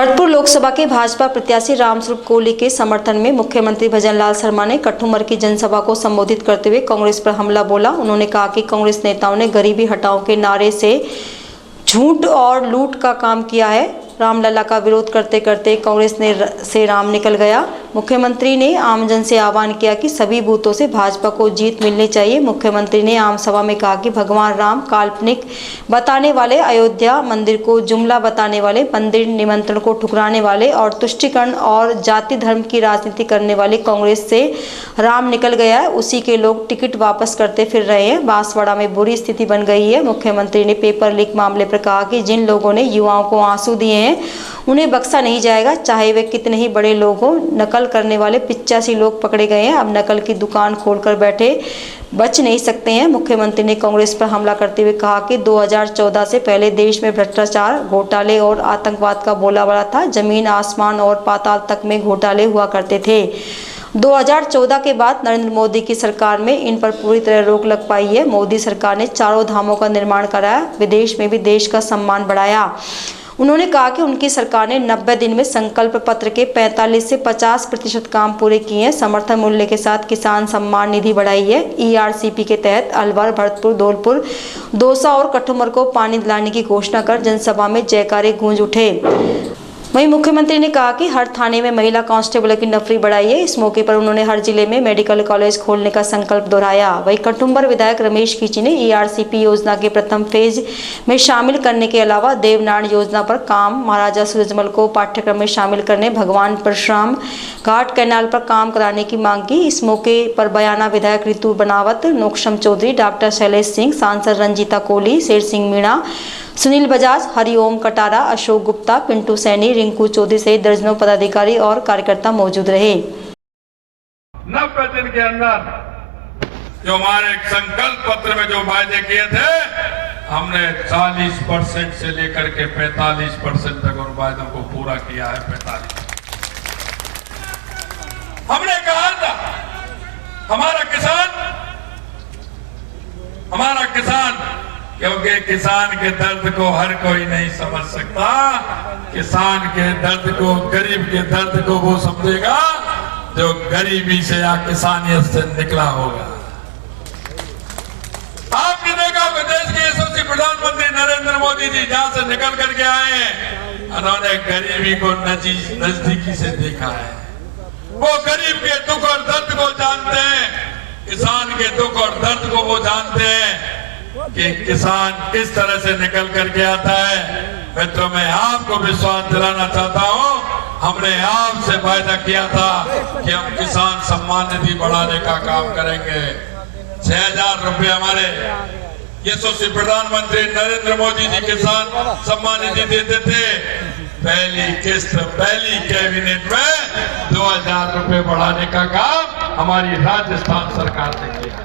भरतपुर लोकसभा के भाजपा प्रत्याशी रामस्वरूप कोहली के समर्थन में मुख्यमंत्री भजनलाल शर्मा ने कठुमर की जनसभा को संबोधित करते हुए कांग्रेस पर हमला बोला। उन्होंने कहा कि कांग्रेस नेताओं ने गरीबी हटाओ के नारे से झूठ और लूट का काम किया है। रामलला का विरोध करते करते कांग्रेस से राम निकल गया। मुख्यमंत्री ने आमजन से आह्वान किया कि सभी बूथों से भाजपा को जीत मिलनी चाहिए। मुख्यमंत्री ने आम सभा में कहा कि भगवान राम काल्पनिक बताने वाले, अयोध्या मंदिर को जुमला बताने वाले, मंदिर निमंत्रण को ठुकराने वाले और तुष्टीकरण और जाति धर्म की राजनीति करने वाले कांग्रेस से राम निकल गया है। उसी के लोग टिकट वापस करते फिर रहे हैं। बांसवाड़ा में बुरी स्थिति बन गई है। मुख्यमंत्री ने पेपर लीक मामले पर कहा कि जिन लोगों ने युवाओं को आंसू दिए हैं उन्हें बख्शा नहीं जाएगा, चाहे वे कितने ही बड़े लोग हों। नकल करने वाले 85 लोग पकड़े गए हैं। अब नकल की दुकान खोलकर बैठे बच नहीं सकते हैं। मुख्यमंत्री ने कांग्रेस पर हमला करते हुए कहा कि 2014 से पहले देश में भ्रष्टाचार, घोटाले और आतंकवाद का बोलबाला था। जमीन आसमान और पाताल तक में घोटाले हुआ करते थे। 2014 के बाद नरेंद्र मोदी की सरकार में इन पर पूरी तरह रोक लग पाई है। मोदी सरकार ने चारों धामों का निर्माण कराया, विदेश में भी देश का सम्मान बढ़ाया। उन्होंने कहा कि उनकी सरकार ने 90 दिन में संकल्प पत्र के 45 से 50% काम पूरे किए हैं। समर्थन मूल्य के साथ किसान सम्मान निधि बढ़ाई है। ERCP के तहत अलवर, भरतपुर, धौलपुर, दौसा और कठुमर को पानी दिलाने की घोषणा कर जनसभा में जयकारे गूंज उठे। वहीं मुख्यमंत्री ने कहा कि हर थाने में महिला कांस्टेबल की नौकरी बढ़ाई है। इस मौके पर उन्होंने हर जिले में मेडिकल कॉलेज खोलने का संकल्प दोहराया। वहीं कठुमर विधायक रमेश खींची ने ERCP योजना के प्रथम फेज में शामिल करने के अलावा देवनारायण योजना पर काम, महाराजा सूरजमल को पाठ्यक्रम में शामिल करने, भगवान परशुराम घाट कैनाल पर काम कराने की मांग की। इस मौके पर बयाना विधायक ऋतु बनावत, नोक्षम चौधरी, डॉक्टर शैलेश सिंह, सांसद रंजीता कोहली, शेर सिंह मीणा, सुनील बजाज, हरिओम कटारा, अशोक गुप्ता, पिंटू सैनी, रिंकू चौधरी सहित दर्जनों पदाधिकारी और कार्यकर्ता मौजूद रहे। 90 दिन के अंदर जो हमारे संकल्प पत्र में जो वायदे किए थे, हमने 40% से लेकर के 45% तक उन वायदों को पूरा किया है। 45 हमने कहा था हमारा किसान, क्योंकि किसान के दर्द को हर कोई नहीं समझ सकता। किसान के दर्द को, गरीब के दर्द को वो समझेगा जो गरीबी से या किसानियत से निकला होगा। आपने देखा देश के यशस्वी प्रधानमंत्री नरेंद्र मोदी जी जहां से निकल करके आए, उन्होंने गरीबी को नजदीकी से देखा है। वो गरीब के दुख और दर्द को जानते हैं, किसान के दुख और दर्द को वो जानते हैं कि किसान किस तरह से निकल करके आता है। मित्रों, मैं आपको विश्वास दिलाना चाहता हूं, हमने आपसे वायदा किया था कि हम किसान सम्मान निधि बढ़ाने का काम करेंगे। 6,000 रुपए हमारे यशस्वी प्रधानमंत्री नरेंद्र मोदी जी किसान सम्मान निधि देते थे। पहली किस्त, पहली कैबिनेट में 2,000 रुपए बढ़ाने का काम हमारी राजस्थान सरकार ने किया।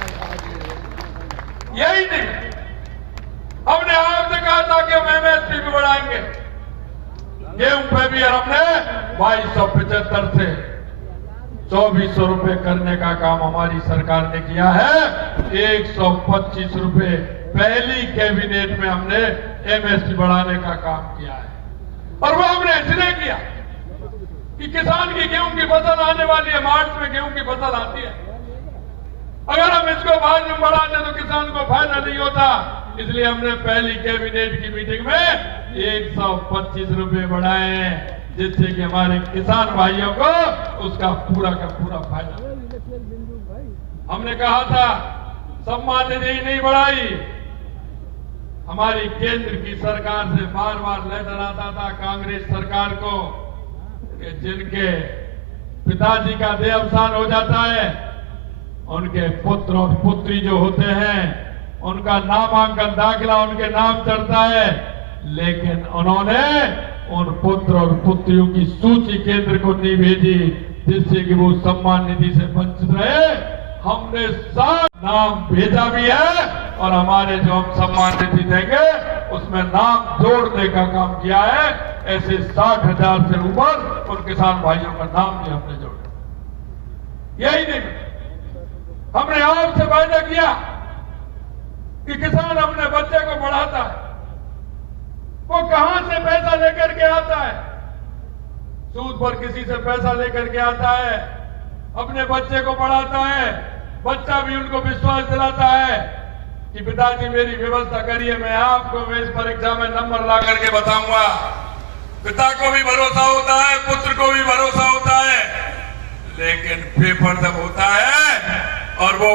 यही नहीं, हमने आपसे कहा था कि हम MSP भी बढ़ाएंगे। गेहूं पे भी हमने 2275 से 2400 रुपए करने का काम हमारी सरकार ने किया है। 125 रुपए पहली कैबिनेट में हमने MSP बढ़ाने का काम किया है। और वो हमने इसलिए किया कि किसान की गेहूं की फसल आने वाली है, मार्च में गेहूं की फसल आती है। अगर हम इसको बाद में बढ़ा दें तो किसान को फायदा नहीं होता। इसलिए हमने पहली कैबिनेट की मीटिंग में 125 रुपए बढ़ाए हैं, जिससे कि हमारे किसान भाइयों को उसका पूरा का पूरा फायदा। हमने कहा था सम्मान निधि नहीं बढ़ाई। हमारी केंद्र की सरकार से बार बार लेटर आता था कांग्रेस सरकार को कि जिनके पिताजी का देहावसान हो जाता है, उनके पुत्र और पुत्री जो होते हैं, उनका नामांकन दाखिला उनके नाम चढ़ता है, लेकिन उन्होंने उन पुत्र और पुत्रियों की सूची केंद्र को नहीं भेजी, जिससे कि वो सम्मान निधि से वंचित रहे। हमने 7 नाम भेजा भी है और हमारे जो हम सम्मान निधि देंगे उसमें नाम जोड़ने का काम किया है। ऐसे 60,000 से ऊपर उन किसान भाइयों का नाम भी हमने जोड़ा। यही नहीं, हमने आपसे वायदा किया कि किसान अपने बच्चे को पढ़ाता है, वो कहां से पैसा लेकर के आता है? सूद पर किसी से पैसा लेकर के आता है, अपने बच्चे को पढ़ाता है, बच्चा भी उनको विश्वास दिलाता है कि पिताजी मेरी व्यवस्था करिए, मैं इस परीक्षा में नंबर ला करके बताऊंगा। पिता को भी भरोसा होता है, पुत्र को भी भरोसा होता है, लेकिन पेपर जब होता है और वो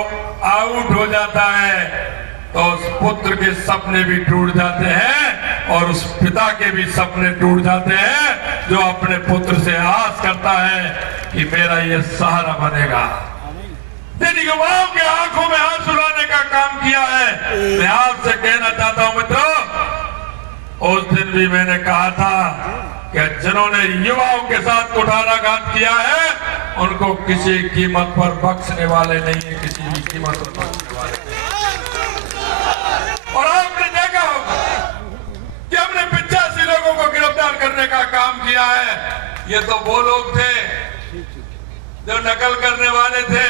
आउट हो जाता है तो उस पुत्र के सपने भी टूट जाते हैं और उस पिता के भी सपने टूट जाते हैं जो अपने पुत्र से आस करता है कि मेरा ये सहारा बनेगा। जिन युवाओं के आंखों में आंसू लाने का काम किया है, मैं आपसे कहना चाहता हूं मित्रों, उस दिन भी मैंने कहा था कि जिन्होंने युवाओं के साथ कुठाराघात किया है उनको किसी कीमत पर बख्शने वाले नहीं है, किसी भी कीमत पर बख्शने वाले नहीं। और आपने देखा होगा कि हमने 85 लोगों को गिरफ्तार करने का काम किया है। ये तो वो लोग थे जो नकल करने वाले थे,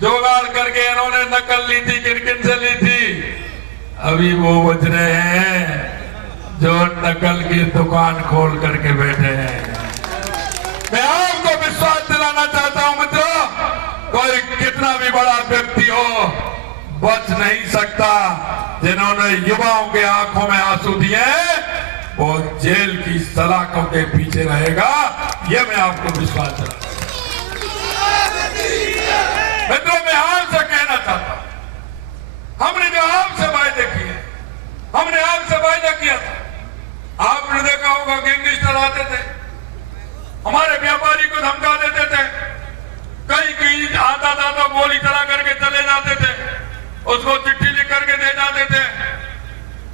जुगाड़ करके इन्होंने नकल ली थी, किन से ली थी। अभी वो बच रहे हैं जो नकल की दुकान खोल करके बैठे हैं। मैं आपको विश्वास दिलाना चाहता हूं मित्रों, कोई कितना भी बड़ा व्यक्ति हो बच नहीं सकता। जिन्होंने युवाओं के आंखों में आंसू दिए वो जेल की सलाखों के पीछे रहेगा, यह मैं आपको विश्वास दिलाता हूं। मित्रों, मैं आपसे कहना चाहता हूं, हमने जो आपसे वायदे किए, हमने आपसे वायदा किया था। आपने देखा होगा गैंगस्टर आते थे, हमारे व्यापारी को धमका देते थे, कहीं आता था तो गोली चला करके चले जाते थे, उसको चिट्ठी लिख करके दे जाते थे।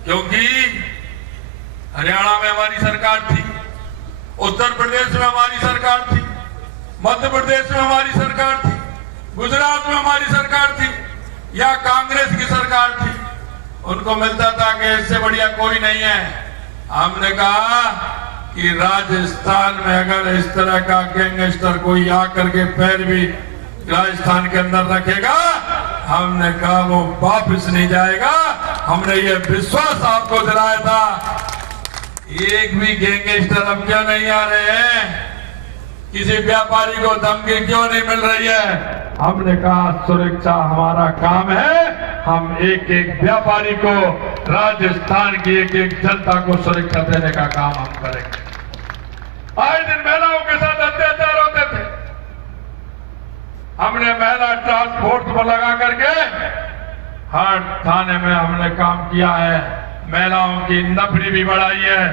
क्योंकि हरियाणा में हमारी सरकार थी, उत्तर प्रदेश में हमारी सरकार थी, मध्य प्रदेश में हमारी सरकार थी, गुजरात में हमारी सरकार थी या कांग्रेस की सरकार थी। उनको मिलता था कि इससे बढ़िया कोई नहीं है। हमने कहा कि राजस्थान में अगर इस तरह का गैंगस्टर कोई आकर के पैर भी राजस्थान के अंदर रखेगा, हमने कहा वो वापस नहीं जाएगा। हमने ये विश्वास आपको दिलाया था। एक भी गैंगस्टर अब क्यों नहीं आ रहे हैं? किसी व्यापारी को धमकी क्यों नहीं मिल रही है? हमने कहा सुरक्षा हमारा काम है। हम एक एक व्यापारी को, राजस्थान की एक एक जनता को सुरक्षा देने का काम हम करेंगे। आए दिन महिलाओं के साथ अत्याचार होते थे, हमने महिला टास्क फोर्स को लगा करके हर थाने में हमने काम किया है। महिलाओं की नफरी भी बढ़ाई है।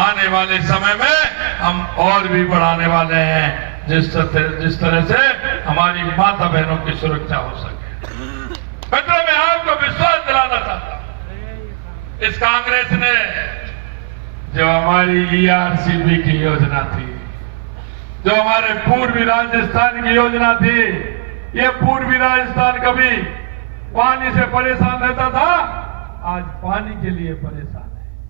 आने वाले समय में हम और भी बढ़ाने वाले हैं, जिस तरह से हमारी माता बहनों की सुरक्षा हो सके। मित्रों, मैं आपको विश्वास दिलाना चाहता हूं, इस कांग्रेस ने जो हमारी ERCP की योजना थी, जो हमारे पूर्वी राजस्थान की योजना थी, ये पूर्वी राजस्थान कभी पानी से परेशान रहता था, आज पानी के लिए परेशान।